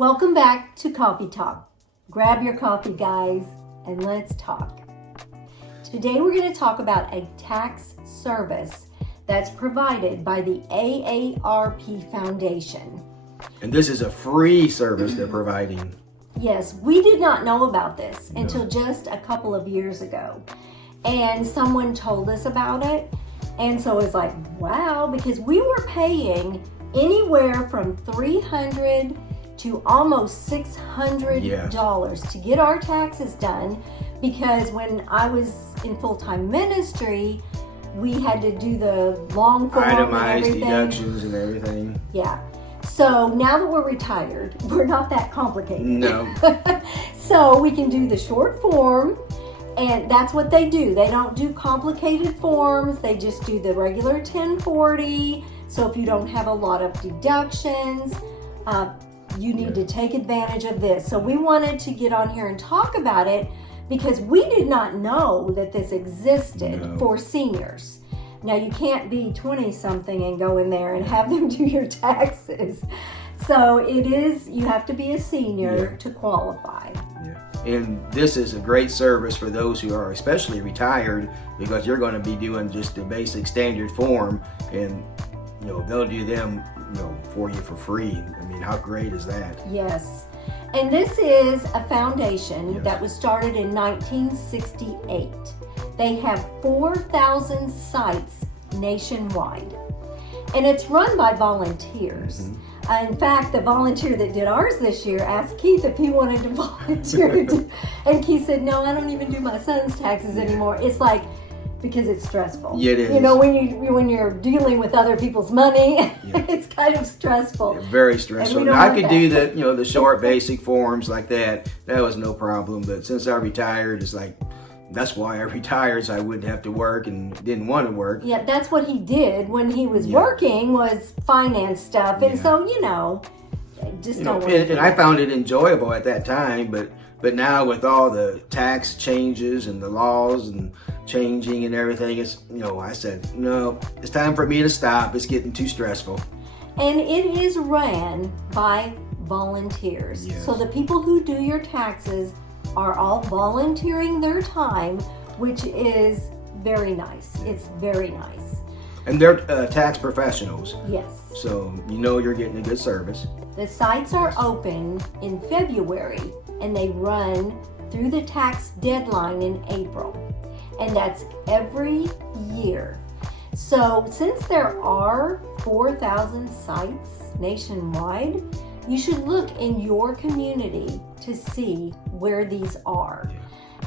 Welcome back to Coffee Talk. Grab your coffee, guys, and let's talk. Today we're going to talk about a tax service that's provided by the AARP Foundation. And this is a free service they're providing. Yes, we did not know about this until just a couple of years ago. And someone told us about it. And so it's like, wow, because we were paying anywhere from $300 to almost $600 to get our taxes done, because when I was in full-time ministry, we had to do the long form Itemized and everything. deductions and everything. Yeah. So now that we're retired, we're not that complicated. No. So we can do the short form, and that's what they do. They don't do complicated forms. They just do the regular 1040. So if you don't have a lot of deductions, you need to take advantage of this. So we wanted to get on here and talk about it because we did not know that this existed for seniors. Now, you can't be 20-something and go in there and have them do your taxes. So you have to be a senior to qualify. And this is a great service for those who are especially retired, because you're going to be doing just the basic standard form, and they'll do them for you for free. I mean, how great is that? Yes. And this is a foundation that was started in 1968. They have 4,000 sites nationwide, and it's run by volunteers. In fact, the volunteer that did ours this year asked Keith if he wanted to volunteer, and Keith said, "No, I don't even do my son's taxes anymore." It's like, because it's stressful. Yeah, it is. When you're dealing with other people's money, it's kind of stressful. Yeah, very stressful. Now, I could do the short basic forms like that. That was no problem. But since I retired, it's like, that's why I retired, so I wouldn't have to work and didn't want to work. Yeah, that's what he did when he was working, was finance stuff. And so, just don't want to. And I found it enjoyable at that time, but now with all the tax changes and the laws and changing and everything, it's, I said, no, it's time for me to stop. It's getting too stressful. And it is ran by volunteers. Yes. So the people who do your taxes are all volunteering their time, which is very nice. It's very nice. And they're tax professionals. Yes. So you're getting a good service. The sites are open in February, and they run through the tax deadline in April. And that's every year. So since there are 4,000 sites nationwide, you should look in your community to see where these are.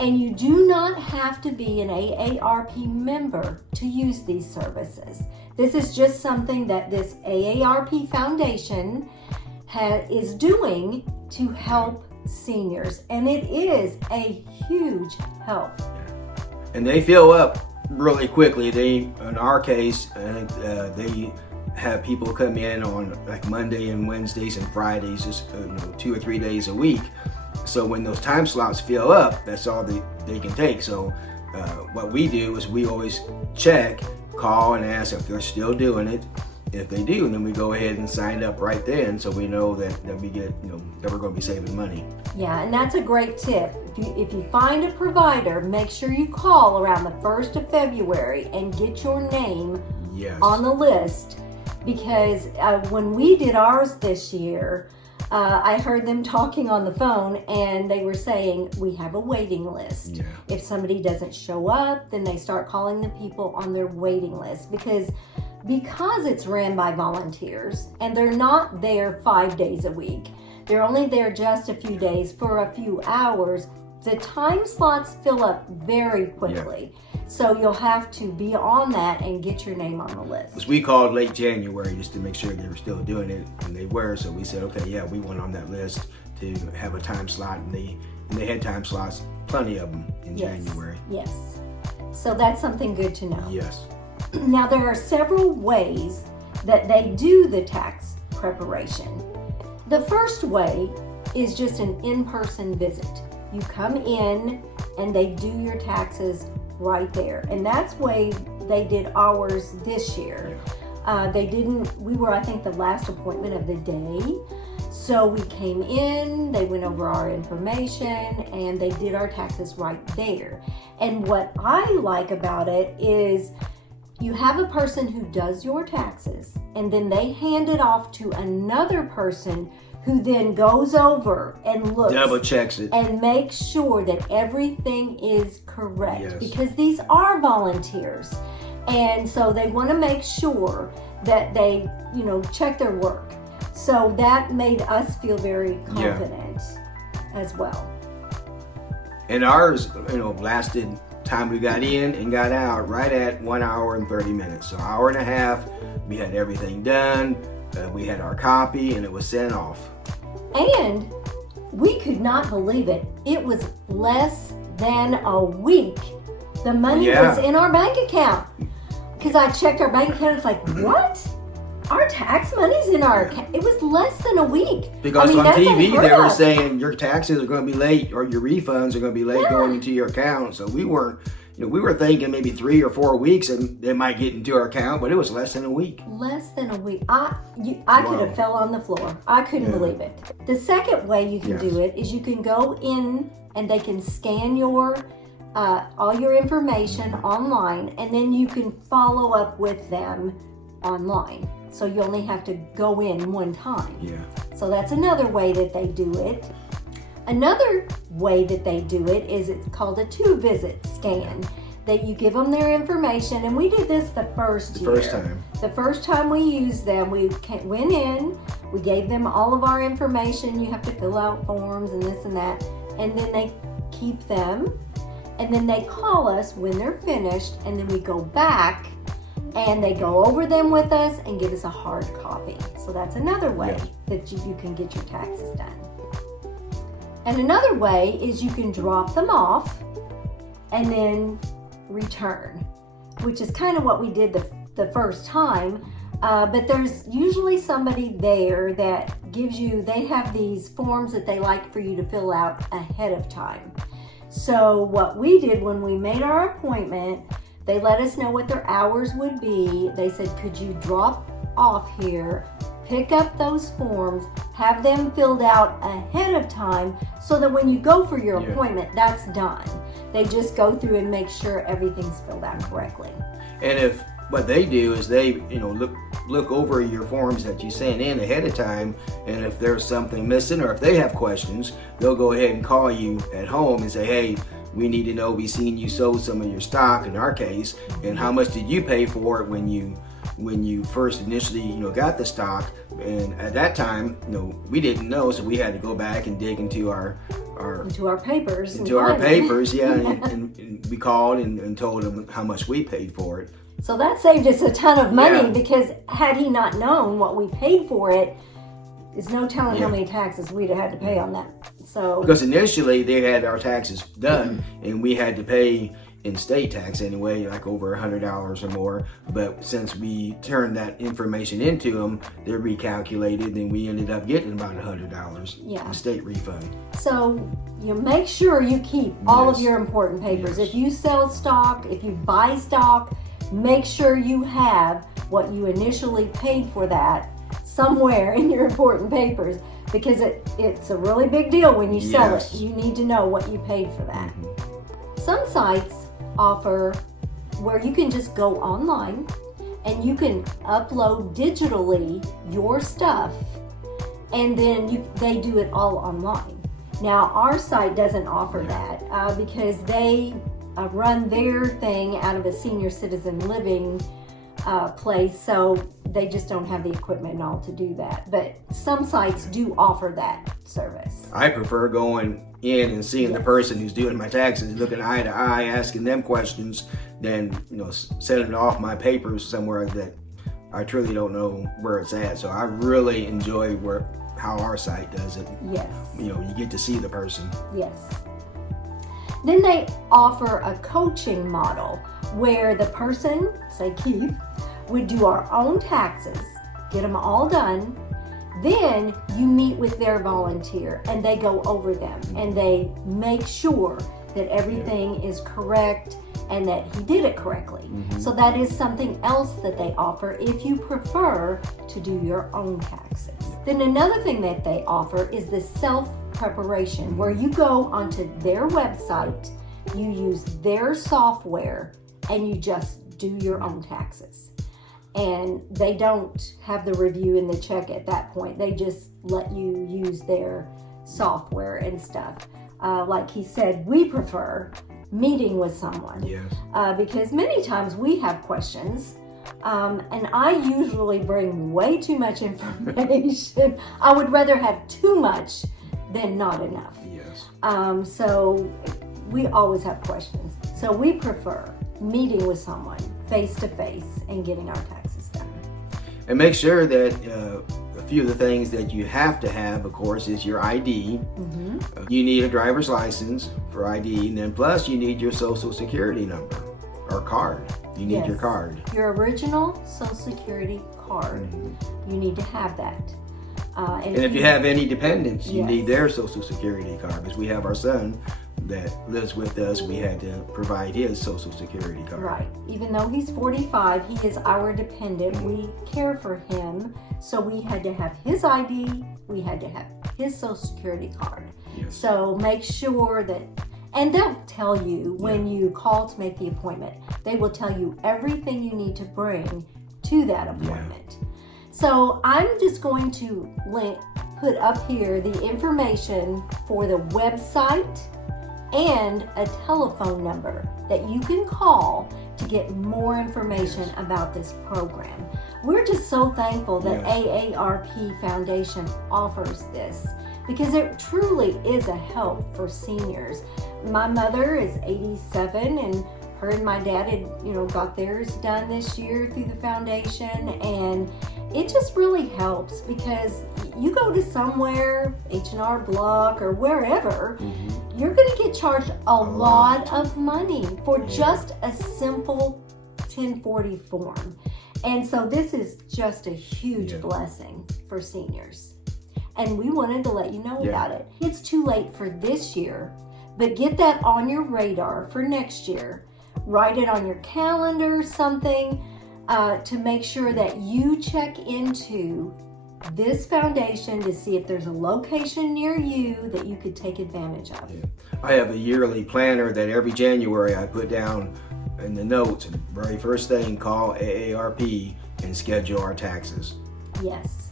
And you do not have to be an AARP member to use these services. This is just something that this AARP Foundation is doing to help seniors. And it is a huge help. And they fill up really quickly. In our case, they have people come in on like Monday and Wednesdays and Fridays, just 2 or 3 days a week. So when those time slots fill up, that's all they can take. So what we do is we always call and ask if they're still doing it. If they do, then we go ahead and sign up right then, so we know that we get, that we're going to be saving money. Yeah, and that's a great tip. If you find a provider, make sure you call around the 1st of February and get your name on the list. Because when we did ours this year, I heard them talking on the phone, and they were saying, we have a waiting list. Yeah. If somebody doesn't show up, then they start calling the people on their waiting list. Because it's ran by volunteers, and they're not there 5 days a week. They're only there just a few days for a few hours. The time slots fill up very quickly. So you'll have to be on that and get your name on the list. Because we called late January just to make sure they were still doing it, and they were. So we said, okay, we went on that list to have a time slot, and they had time slots, plenty of them in January. Yes. So that's something good to know. Yes. Now, there are several ways that they do the tax preparation. The first way is just an in-person visit. You come in and they do your taxes right there. And that's the way they did ours this year. We were, I think, the last appointment of the day. So we came in, they went over our information, and they did our taxes right there. And what I like about it is you have a person who does your taxes, and then they hand it off to another person who then goes over and looks, double checks it, and makes sure that everything is correct. Yes. Because these are volunteers, and so they want to make sure that they, check their work. So that made us feel very confident as well. And ours, lasted time we got in and got out right at 1 hour and 30 minutes. So an hour and a half, we had everything done. We had our copy and it was sent off. And we could not believe it. It was less than a week. The money was in our bank account. Because I checked our bank account, it's like, what? Our tax money's in our account. It was less than a week. Because on TV they were saying your taxes are going to be late or your refunds are going to be late going into your account. So we weren't, we were thinking maybe 3 or 4 weeks and they might get into our account, but it was less than a week. Less than a week. I could have fell on the floor. I couldn't believe it. The second way you can do it is you can go in and they can scan your all your information online, and then you can follow up with them online. So you only have to go in one time. Yeah. So that's another way that they do it. Another way that they do it is it's called a 2-visit scan. That you give them their information, and we did this the first year. The first time we used them, we went in, we gave them all of our information. You have to fill out forms and this and that, and then they keep them, and then they call us when they're finished, and then we go back and they go over them with us and give us a hard copy. So that's another way that you can get your taxes done. And another way is you can drop them off and then return, which is kind of what we did the first time. But there's usually somebody there that gives you, they have these forms that they like for you to fill out ahead of time. So what we did when we made our appointment, they let us know what their hours would be. They said, could you drop off here, pick up those forms, have them filled out ahead of time so that when you go for your appointment, that's done. They just go through and make sure everything's filled out correctly. And if what they do is they, look over your forms that you sent in ahead of time, and if there's something missing or if they have questions, they'll go ahead and call you at home and say, hey, we need to know, we seen you sold some of your stock in our case, and how much did you pay for it when you first initially got the stock. And at that time we didn't know, so we had to go back and dig into our papers and we called and told them how much we paid for it. So that saved us a ton of money, because had he not known what we paid for it, there's no telling how many taxes we'd have had to pay on that. So because initially they had our taxes done and we had to pay in state tax anyway, like over $100 or more. But since we turned that information into them, they're recalculated, and we ended up getting about $100 in state refund. So you make sure you keep all of your important papers. If you sell stock, if you buy stock, make sure you have what you initially paid for that somewhere in your important papers, because it's a really big deal when you sell it. You need to know what you paid for that. Some sites offer where you can just go online and you can upload digitally your stuff, and then they do it all online. Now our site doesn't offer that because they run their thing out of a senior citizen living place, so they just don't have the equipment and all to do that. But some sites do offer that service. I prefer going in and seeing the person who's doing my taxes, looking eye to eye, asking them questions, than sending off my papers somewhere that I truly don't know where it's at. So I really enjoy how our site does it. Yes. You get to see the person. Yes. Then they offer a coaching model where the person, say Keith, would do our own taxes, get them all done. Then you meet with their volunteer and they go over them and they make sure that everything is correct and that he did it correctly. So that is something else that they offer if you prefer to do your own taxes. Then another thing that they offer is the self-preparation, where you go onto their website, you use their software, and you just do your own taxes. And they don't have the review and the check at that point. They just let you use their software and stuff. Like he said, we prefer meeting with someone. Yes. Because many times we have questions, and I usually bring way too much information. I would rather have too much than not enough. Yes. So we always have questions. So we prefer meeting with someone face to face and getting our taxes done. And make sure that a few of the things that you have to have, of course, is your ID. Mm-hmm. You need a driver's license for ID, and then plus you need your social security number or card. You need your card. Your original social security card. Mm-hmm. You need to have that. And if you have any dependents, you Yes. need their social security card. Because we have our son that lives with us, we had to provide his social security card. Right. Even though he's 45, he is our dependent. We care for him. So we had to have his ID. We had to have his social security card. Yes. So make sure that, and they'll tell you when you call to make the appointment, they will tell you everything you need to bring to that appointment. So I'm just going to put up here the information for the website and a telephone number that you can call to get more information about this program. We're just so thankful that AARP Foundation offers this, because it truly is a help for seniors. My mother is 87, and her and my dad had, got theirs done this year through the foundation, and it just really helps because you go to somewhere, H&R Block or wherever, you're going to get charged a lot of money for just a simple 1040 form. And so this is just a huge blessing for seniors. And we wanted to let you know about it. It's too late for this year, but get that on your radar for next year. Write it on your calendar, something, to make sure that you check into this foundation to see if there's a location near you that you could take advantage of. I have a yearly planner that every January I put down in the notes, and very first thing, call AARP and schedule our taxes. Yes.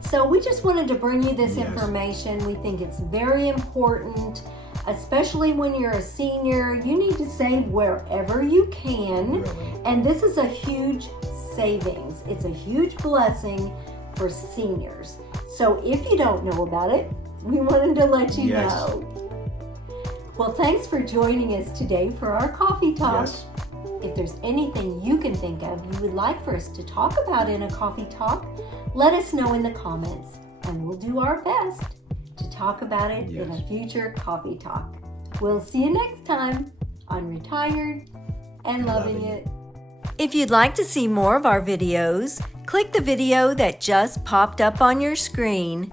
So we just wanted to bring you this information. We think it's very important, especially when you're a senior. You need to save wherever you can. Really? And this is a huge savings. It's a huge blessing for seniors. So if you don't know about it, we wanted to let you know. Well, thanks for joining us today for our coffee talk. Yes. If there's anything you can think of you would like for us to talk about in a coffee talk, let us know in the comments, and we'll do our best to talk about it in a future coffee talk. We'll see you next time on Retired and Loving It. If you'd like to see more of our videos, click the video that just popped up on your screen